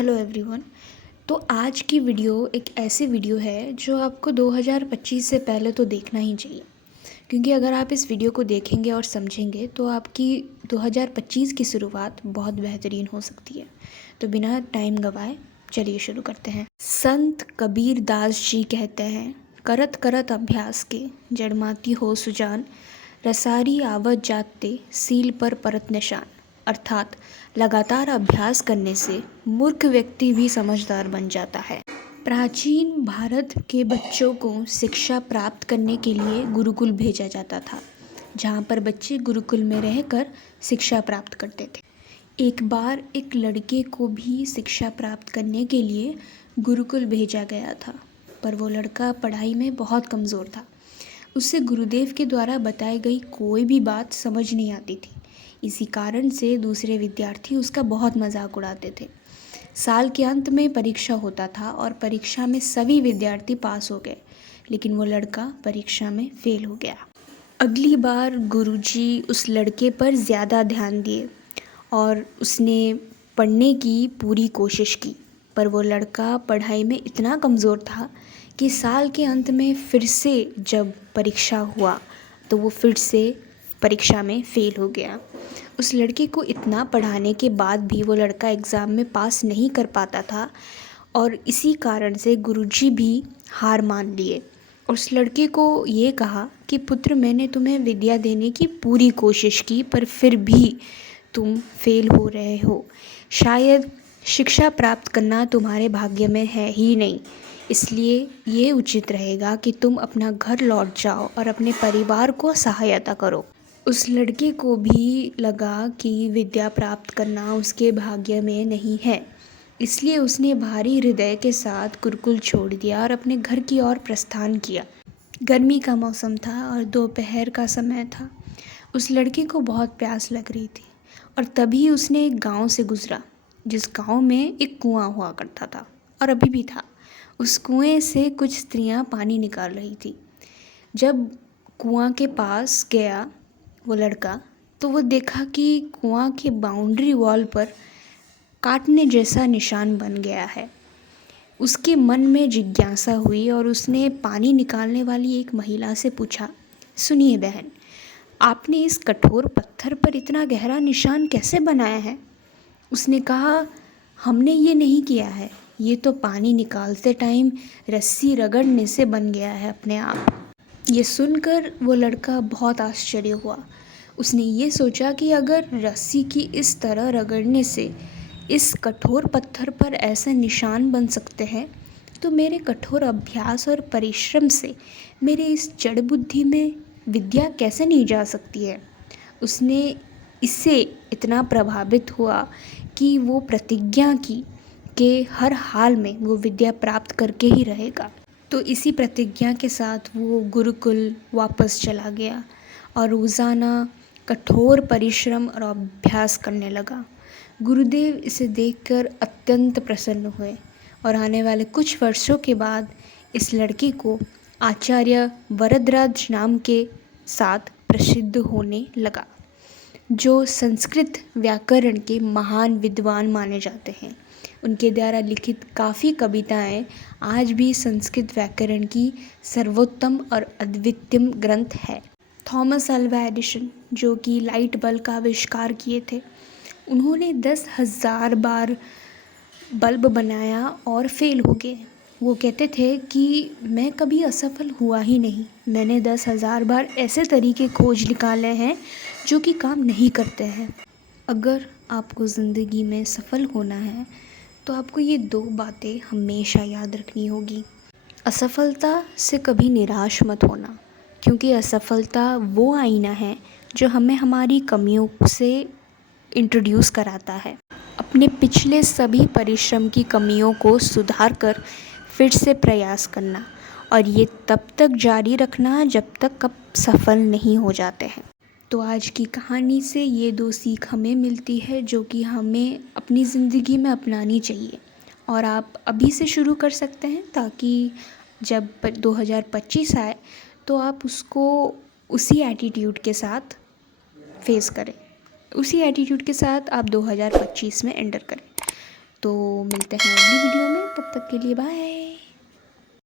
Hello everyone. तो आज की वीडियो एक ऐसी वीडियो है जो आपको 2025 से पहले तो देखना ही चाहिए, क्योंकि अगर आप इस वीडियो को देखेंगे और समझेंगे तो आपकी 2025 की शुरुआत बहुत बेहतरीन हो सकती है। तो बिना टाइम गवाए चलिए शुरू करते हैं। संत कबीर दास जी कहते हैं, करत करत अभ्यास के जड़माती हो सुजान, रसारी आवत जाते सील पर परत निशान। अर्थात लगातार अभ्यास करने से मूर्ख व्यक्ति भी समझदार बन जाता है। प्राचीन भारत के बच्चों को शिक्षा प्राप्त करने के लिए गुरुकुल भेजा जाता था, जहाँ पर बच्चे गुरुकुल में रहकर शिक्षा प्राप्त करते थे। एक बार एक लड़के को भी शिक्षा प्राप्त करने के लिए गुरुकुल भेजा गया था, पर वो लड़का पढ़ाई में बहुत कमज़ोर था। उसे गुरुदेव के द्वारा बताई गई कोई भी बात समझ नहीं आती थी। इसी कारण से दूसरे विद्यार्थी उसका बहुत मजाक उड़ाते थे। साल के अंत में परीक्षा होता था और परीक्षा में सभी विद्यार्थी पास हो गए, लेकिन वो लड़का परीक्षा में फेल हो गया। अगली बार गुरुजी उस लड़के पर ज़्यादा ध्यान दिए और उसने पढ़ने की पूरी कोशिश की, पर वो लड़का पढ़ाई में इतना कमज़ोर था कि साल के अंत में फिर से जब परीक्षा हुआ तो वो फिर से परीक्षा में फ़ेल हो गया। उस लड़के को इतना पढ़ाने के बाद भी वो लड़का एग्ज़ाम में पास नहीं कर पाता था और इसी कारण से गुरुजी भी हार मान लिए। उस लड़के को ये कहा कि पुत्र, मैंने तुम्हें विद्या देने की पूरी कोशिश की, पर फिर भी तुम फेल हो रहे हो। शायद शिक्षा प्राप्त करना तुम्हारे भाग्य में है ही नहीं, इसलिए ये उचित रहेगा कि तुम अपना घर लौट जाओ और अपने परिवार को सहायता करो। उस लड़के को भी लगा कि विद्या प्राप्त करना उसके भाग्य में नहीं है, इसलिए उसने भारी हृदय के साथ गुरुकुल छोड़ दिया और अपने घर की ओर प्रस्थान किया। गर्मी का मौसम था और दोपहर का समय था। उस लड़के को बहुत प्यास लग रही थी और तभी उसने एक गांव से गुजरा, जिस गांव में एक कुआं हुआ करता था और अभी भी था। उस कुएं से कुछ स्त्रियां पानी निकाल रही थी। जब कुआं के पास गया वो लड़का, तो वो देखा कि कुआं के बाउंड्री वॉल पर काटने जैसा निशान बन गया है। उसके मन में जिज्ञासा हुई और उसने पानी निकालने वाली एक महिला से पूछा, सुनिए बहन, आपने इस कठोर पत्थर पर इतना गहरा निशान कैसे बनाया है? उसने कहा, हमने ये नहीं किया है, ये तो पानी निकालते टाइम रस्सी रगड़ने से बन गया है अपने आप। ये सुनकर वो लड़का बहुत आश्चर्य हुआ। उसने ये सोचा कि अगर रस्सी की इस तरह रगड़ने से इस कठोर पत्थर पर ऐसे निशान बन सकते हैं, तो मेरे कठोर अभ्यास और परिश्रम से मेरे इस जड़ बुद्धि में विद्या कैसे नहीं जा सकती है। उसने इससे इतना प्रभावित हुआ कि वो प्रतिज्ञा की कि हर हाल में वो विद्या प्राप्त करके ही रहेगा। तो इसी प्रतिज्ञा के साथ वो गुरुकुल वापस चला गया और रोज़ाना कठोर परिश्रम और अभ्यास करने लगा। गुरुदेव इसे देखकर अत्यंत प्रसन्न हुए और आने वाले कुछ वर्षों के बाद इस लड़के को आचार्य वरदराज नाम के साथ प्रसिद्ध होने लगा, जो संस्कृत व्याकरण के महान विद्वान माने जाते हैं। उनके द्वारा लिखित काफ़ी कविताएं आज भी संस्कृत व्याकरण की सर्वोत्तम और अद्वितीय ग्रंथ है। थॉमस अल्वा एडिसन, जो कि लाइट बल्ब का आविष्कार किए थे, उन्होंने 10,000 बार बल्ब बनाया और फेल हो गए। वो कहते थे कि मैं कभी असफल हुआ ही नहीं, मैंने 10,000 बार ऐसे तरीके खोज निकाले हैं जो कि काम नहीं करते हैं। अगर आपको ज़िंदगी में सफल होना है तो आपको ये 2 बातें हमेशा याद रखनी होगी। असफलता से कभी निराश मत होना, क्योंकि असफलता वो आईना है जो हमें हमारी कमियों से इंट्रोड्यूस कराता है। अपने पिछले सभी परिश्रम की कमियों को सुधार कर फिर से प्रयास करना, और ये तब तक जारी रखना जब तक आप सफल नहीं हो जाते हैं। तो आज की कहानी से ये 2 सीख हमें मिलती है जो कि हमें अपनी ज़िंदगी में अपनानी चाहिए, और आप अभी से शुरू कर सकते हैं ताकि जब 2025 आए तो आप उसको उसी एटीट्यूड के साथ फेस करें, उसी एटीट्यूड के साथ आप 2025 में एंटर करें। तो मिलते हैं अगली वीडियो में, तब तक के लिए बाय।